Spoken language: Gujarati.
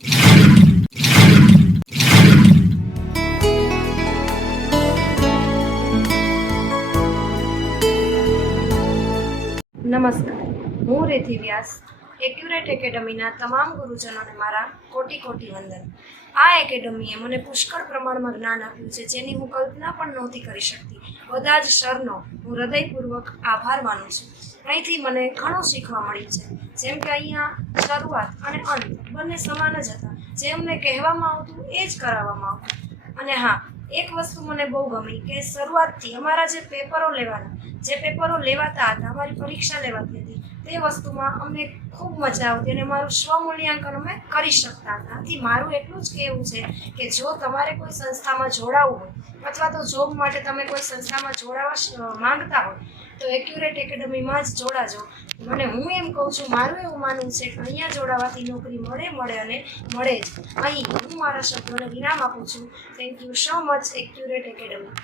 નમસ્કાર, હું રિદ્ધિ વ્યાસ એક્યુરેટ એકેડમીના તમામ ગુરુજનોને મારા કોટી કોટી વંદન. આ એકેડમીએ મને પુષ્કળ પ્રમાણમાં જ્ઞાન આપ્યું છે, જેની હું કલ્પના પણ નહોતી કરી શકતી. બધા જ સરનો હું હૃદયપૂર્વક આભાર માનું છું. અહીંથી મને ઘણું શીખવા મળ્યું છે. જેમ કે અહીંયા શરૂઆત અને અંત બંને સમાન જ હતા. જે અમને કહેવામાં આવતું એ જ કરાવવામાં આવતું. અને હા, એક વસ્તુ મને બહુ ગમી કે શરૂઆતથી અમારા જે પેપરો લેવાતા હતા, અમારી પરીક્ષા લેવાતી હતી, તે વસ્તુમાં અમને ખૂબ મજા આવતી અને મારું સ્વમૂલ્યાંકન અમે કરી શકતા હતા. આથી મારું એટલું જ કહેવું છે કે જો તમારે કોઈ સંસ્થામાં જોડાવવું હોય અથવા તો જોબ માટે તમે કોઈ સંસ્થામાં જોડાવા માંગતા હોય તો એક્યુરેટ એકેડમીમાં જ જોડાજો. મને હું એમ કહું છું, મારું એવું માનવું છે કે અહીંયા જોડાવાથી નોકરી મળે અને મળે જ. અહીં હું મારા શબ્દોને વિરામ આપું છું. Thank you so much accurate academy.